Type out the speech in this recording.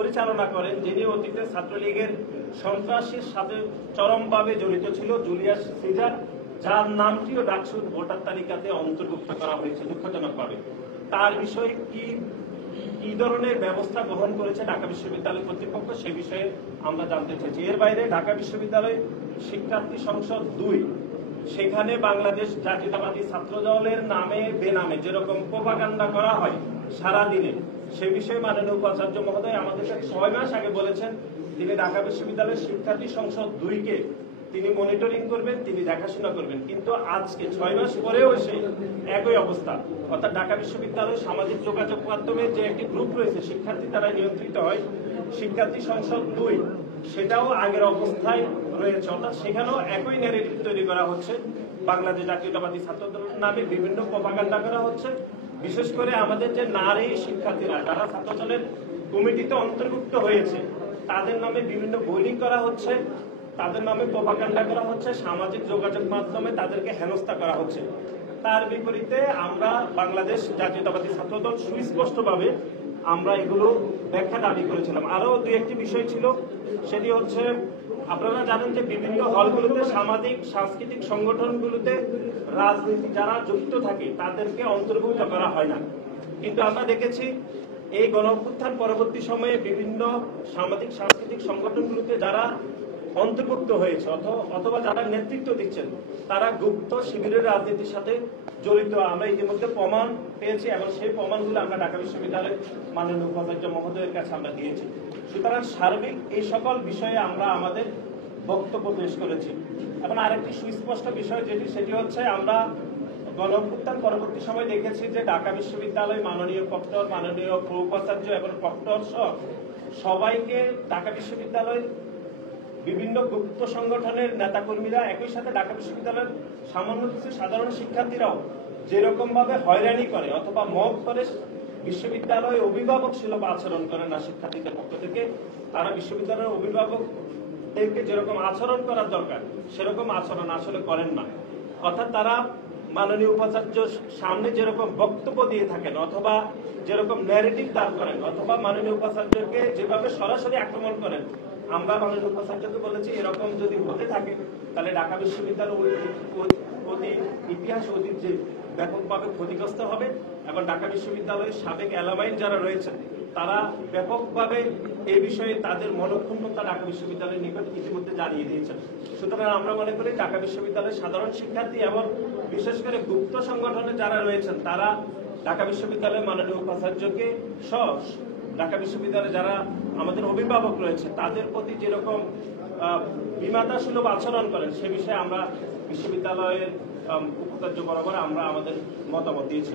পরিচালনা করেন, যিনি অতীতে ছাত্রলীগের সন্ত্রাসীর সাথে চরমভাবে জড়িত ছিল, জুলিয়াস সিজার, যার নামটিও ডাকসুর ভোটার তালিকাতে অন্তর্ভুক্ত করা হয়েছে দুঃখজনকভাবে। তার বিষয়ে কি ধরনের ব্যবস্থা গ্রহণ করেছে ঢাকা বিশ্ববিদ্যালয় কর্তৃপক্ষ, সে বিষয়ে আমরা জানতে চাইছি। এর বাইরে ঢাকা বিশ্ববিদ্যালয় শিক্ষার্থী সংসদ 2, সেখানে বাংলাদেশ জাতীয়তাবাদী ছাত্র দলের নামে বেনামে যেরকম প্রোপাগান্ডা করা হয় সারাদিনে, সে বিষয়ে মাননীয় উপাচার্য মহোদয় আমাদেরকে 6 মাস আগে বলেছেন তিনি ঢাকা বিশ্ববিদ্যালয়ের শিক্ষার্থী সংসদ 2-কে তিনি মনিটরিং করবেন, তিনি দেখাশোনা করবেন। কিন্তু আজকে 6 মাস পরেও এসে একই অবস্থা, অর্থাৎ ঢাকা বিশ্ববিদ্যালয় সামাজিক যোগাযোগ মাধ্যমে যে একটি গ্রুপ রয়েছে শিক্ষার্থী দ্বারা নিয়ন্ত্রিত হয়, শিক্ষার্থী সংসদ 2, সেটাও আগের অবস্থায় রয়েছে। অর্থাৎ সেখানেও একই ন্যারেটিভ তৈরি করা হচ্ছে, বাংলাদেশ জাতীয়তাবাদী ছাত্র দলের নামে বিভিন্ন প্রোপাগান্ডা করা হচ্ছে। বিশেষ করে আমাদের যে নারী শিক্ষার্থীরা যারা ছাত্র দলের কমিটিতে অন্তর্ভুক্ত হয়েছে, তাদের নামে বিভিন্ন বোলিং করা হচ্ছে, তাদের নামে প্রোপাগান্ডা করা হচ্ছে, সামাজিক যোগাযোগ মাধ্যমে তাদেরকে হেনস্থা করা হচ্ছে। তার বিপরীতে আমরা বাংলাদেশ জাতীয়তাবাদী ছাত্র দল সুস্পষ্টভাবে আমরা এগুলো ব্যাখ্যা দাবি করেছিলাম। আরো 2-1টি বিষয় ছিল, সেটি হচ্ছে আপনারা জানেন যে বিভিন্ন হলগুলোতে সামাজিক সাংস্কৃতিক সংগঠনগুলোতে রাজনীতি যারা যুক্ত থাকে তাদেরকে অন্তর্ভুক্ত করা হয় না। কিন্তু আমরা দেখেছি এই গণঅভ্যুত্থান পরবর্তী সময়ে বিভিন্ন সামাজিক সাংস্কৃতিক সংগঠনগুলোতে যারা অন্তর্ভুক্ত হয়েছে অথবা যারা নেতৃত্ব দিচ্ছেন, তারা গুপ্ত শিবিরের রাজনীতির সাথে জড়িত আমরা ইতিমধ্যে প্রমাণ পেয়েছি, এবং সেই প্রমাণগুলো আমরা ঢাকা বিশ্ববিদ্যালয়ের মাননীয় উপাচার্য মহোদয়ের কাছে আমরা দিয়েছি। সুতরাং সার্বিক এই সকল বিষয়ে আমরা আমাদের বক্তব্য পেশ করেছি। এবং আরেকটি সুস্পষ্ট বিষয় সেটি হচ্ছে, আমরা গণঅভ্যুত্থান পরবর্তী সময় দেখেছি যে ঢাকা বিশ্ববিদ্যালয় মাননীয় প্রক্টর, মাননীয় উপাচার্য এবং প্রক্টর সহ সবাইকে ঢাকা বিশ্ববিদ্যালয়ের বিভিন্ন গুপ্ত সংগঠনের নেতাকর্মীরা, একই সাথে ঢাকা বিশ্ববিদ্যালয়ের সামান্য কিছু সাধারণ শিক্ষার্থীরাও যেরকম ভাবে হয়রানি করে অথবা মব করে, বিশ্ববিদ্যালয় অভিভাবক সুলভ আচরণ করে না শিক্ষার্থীদের পক্ষ থেকে। তারা বিশ্ববিদ্যালয়ের অভিভাবকদেরকে যেরকম আচরণ করার দরকার সেরকম আচরণ আসলে করেন না। অর্থাৎ তারা মাননীয় উপাচার্য সামনে যেরকম বক্তব্য দিয়ে থাকেন অথবা যেরকম ন্যারেটিভ দাঁড় করেন অথবা মাননীয় উপাচার্যকে যেভাবে সরাসরি আক্রমণ করেন, আমরা মাননীয় উপাচার্যকে বলেছি এরকম যদি হতে থাকে তাহলে ঢাকা বিশ্ববিদ্যালয় ইতিহাস ঐতিহ্যে ব্যাপকভাবে ক্ষতিগ্রস্ত হবে, এবং ঢাকা বিশ্ববিদ্যালয়ের সাবেক অ্যালামাইন যারা রয়েছেন তারা ব্যাপকভাবে এই বিষয়ে তাদের মনোক্ষুণ্ণতা ঢাকা বিশ্ববিদ্যালয়ের নিকট ইতিমধ্যে জানিয়ে দিয়েছেন। সুতরাং আমরা মনে করি ঢাকা বিশ্ববিদ্যালয়ের সাধারণ শিক্ষার্থী এবং বিশেষ করে গুপ্ত সংগঠনে যারা রয়েছেন তারা ঢাকা বিশ্ববিদ্যালয়ের মাননীয় উপাচার্যকে সহ ঢাকা বিশ্ববিদ্যালয়ে যারা আমাদের অভিভাবক রয়েছে তাদের প্রতি যেরকম বিমাতা সুলভ আচরণ করেন সে বিষয়ে আমরা বিশ্ববিদ্যালয়ের উপাচার্য বরাবর আমরা আমাদের মতামত দিয়েছি।